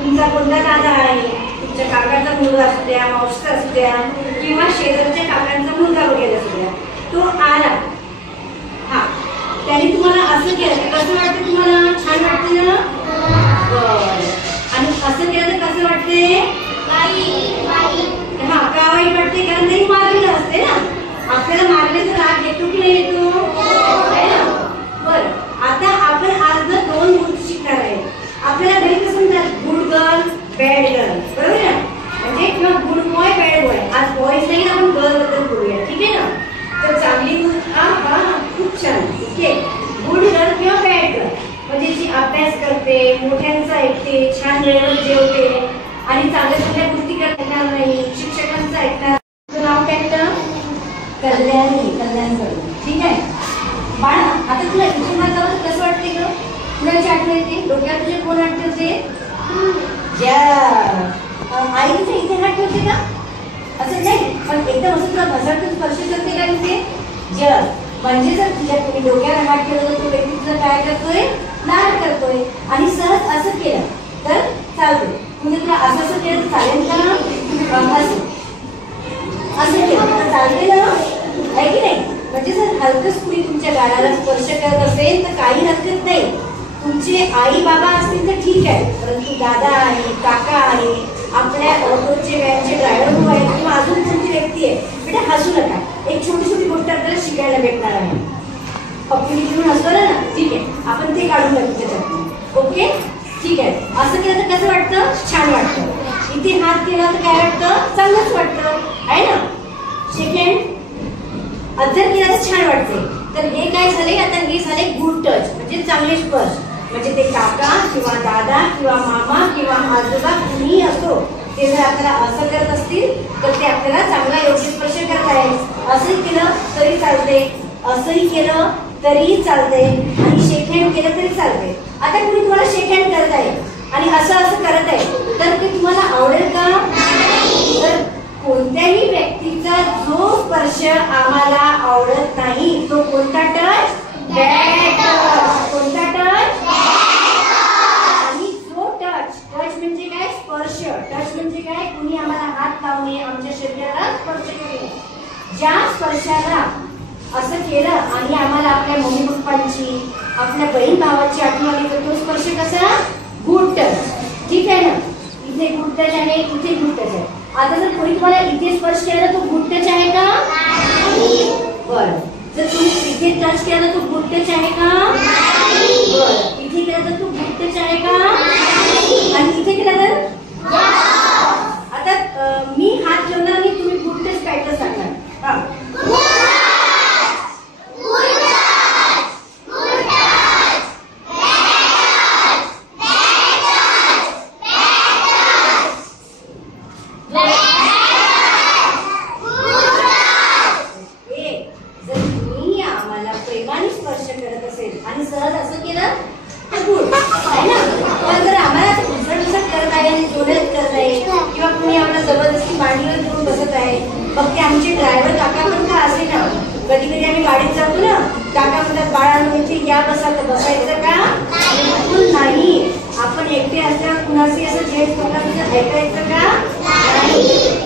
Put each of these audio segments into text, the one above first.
तुमचा कोणता दादा आहे, तुमच्या काकाचा मुलगा असू द्या, मावशीचा असू द्या किंवा शेजारच्या काकांचा मुलगा वगैरे असू द्या, तो आला, हा, त्याने तुम्हाला असं केलं, कसं वाटतं तुम्हाला? छान वाटतं ना? आणि असं केलं तर कसं वाटते? हा, का वाईट वाटते? कारण त्यांनी मारलेलं असते ना. आपल्याला मारण्याचा राग येतो की नाही येतो? बरं, आता आपण आज ना 2 गोष्टी शिकणार आहे. आपल्याला घरी कसं म्हणतात? गुड गर्ल, बॅड गर्ल, बरोबर ना? म्हणजे किंवा गुड बॉय, बॅड बॉय. आज बॉयज नाही, आपण गर्ल बद्दल बोलूया, ठीक आहे ना? तर चांगली गुड, खूप छान. ओके, गुड गर्ल किंवा बॅड गर्ल म्हणजे जी अभ्यास करते, मोठ्यांचं ऐकते, छान वेळेवर जेवते आणि चांगल्या चांगल्या गोष्टी करणार नाही, शिक्षकांचं ऐकणार. तुझं नाव काय होतं? कल्याणी, कल्याण करून, ठीक आहे बाळा. आता तुला इथे माझ्यावर कसं वाटते ग? कुणाची आठवण येते? डोक्यात तुझे कोण आठवते? आईचं इथे हात ठेवते का? असं नाही, पण एकदम असं तुला घसाटून स्पर्श करते का इथे? म्हणजे जर तुझ्या तुम्ही डोक्यावर हात ठेवला तर तो व्यक्ती तुझं काय करतोय? लाड करतोय. आणि सहज असं केलं तर चालतंय. म्हणजे तुला असं असं केलं तर चालेल का? असं केलं तर चालते ना, आहे की नाही? म्हणजे जर हलकच कुणी तुमच्या गालाला स्पर्श करत असेल तर काही हरकत नाही. तुमचे आई बाबा असतील तर ठीक आहे, परंतु दादा आहे, काका आहे, आपल्या ऑटोचे व्हॅनचे ड्रायव्हर आहे किंवा अजून कोणती व्यक्ती आहे, बेटा हसू नका. एक छोटी छोटी गोष्ट आपल्याला शिकायला भेटणार आहे. पप्पी घेऊन हसतो ना, ठीक आहे, आपण ते काढून टाकू त्याच्यात. ओके, ठीक आहे. असं केलं तर कसं वाटतं? छान वाटतं. इथे हात केला तर काय वाटतं? चांगलंच वाटतं, आहे ना? सेकंड, अध्ययन केला तर छान वाटते. तर हे काय झाले? आता हे झाले गुड टच, म्हणजे चांगले स्पर्श. म्हणजे ते काका किंवा दादा किंवा मामा किंवा आजोबा कुणी असो, ते जर आपल्याला असं करत असतील तर ते आपल्याला चांगला योग्य स्पर्श करत आहे. असंही केलं तरी चालते, असंही केलं तरी चालते आणि शेक हँड केलं तरी चालते. आता कुणी तुम्हाला शेक हँड करत आहे आणि असं असं करत आहे तर ते तुम्हाला आवडेल का? तर कोणत्याही व्यक्तीचा जो स्पर्श आम्हाला आवडत नाही तो कोणता टच? Bad touch. कोणता टच? आणि जो टच, टच म्हणजे काय? स्पर्श. टच म्हणजे काय? कुणी आम्हाला हात लावणे, आमच्या शरीराला स्पर्श करणे. ज्या स्पर्शाला असं केलं आणि आम्हाला आपल्या मम्मी पप्पांची, आपल्या बहीण भावाची आठवण आली तर तो स्पर्श कसा? Good touch. ठीक आहे ना? इथे गुड टच आहे, इथे गुड टच आहे. आता जर कोणी तुम्हाला इथे स्पर्श केला तर तो गुड टच आहे का? बरं. जर तुम्ही इथे टच केला तर तो गुड टच आहे का? बरं. इथे केला तर तो गुड टच आहे का? आणि इथे केला तर? आता मी हात ठेवणार आणि तुम्ही गुड टच काय तर सांगणार. आमचे ड्रायव्हर काका पण का असे ना, कधी कधी आम्ही गाडीत जातो ना, काका म्हणतात बाळांनो इथे या बसा, तर बसायचं का? बिलकुल नाही. आपण एकटे असल्यावर कुणाचे असं जेट लोकांचं ऐकायचं का? नाही.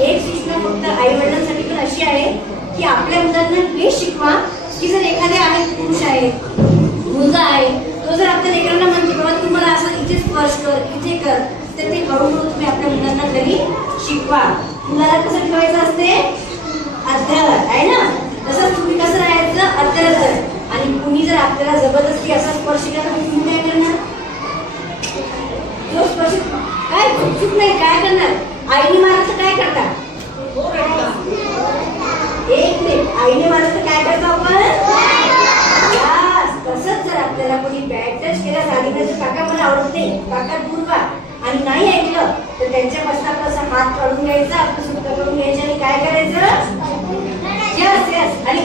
एक सूचना फक्त आई वडिलांसाठी पण अशी आहे की आपल्या मुलांना हे शिकवा की जर एखादे आहे, पुरुष आहे, मुलगा आहे, तो जर आपल्या लेकरांना म्हणते बाबा तुम्हाला असं इथे स्पर्श कर, इथे कर, तर ते हळूहळू तुम्ही आपल्या मुलांना घरी शिकवा. मुलाला कसं ठेवायचं असते? अध्ययन, आहे ना? तसंच तुम्ही कसं राहायचं? अध्ययन. आणि कुणी जर आपल्याला जबरदस्ती असा स्पर्श केला तर तुम्ही काय करणार? जो स्पर्श काय चूक नाही, काय करणार? आईने मारलं तर काय करतात? एक मिनिट, आईने मारलं तर काय करतो आपण? तसंच जर आपल्याला कोणी बॅड टच केला, सांगितलं काका मला आवडत नाही, काका दूर व्हा, आणि नाही ऐकलं तर त्यांच्यापासून आपला हात काढून घ्यायचा, आपलं सुटका करून घ्यायचं आणि काय करायचं? Yes yes. आणि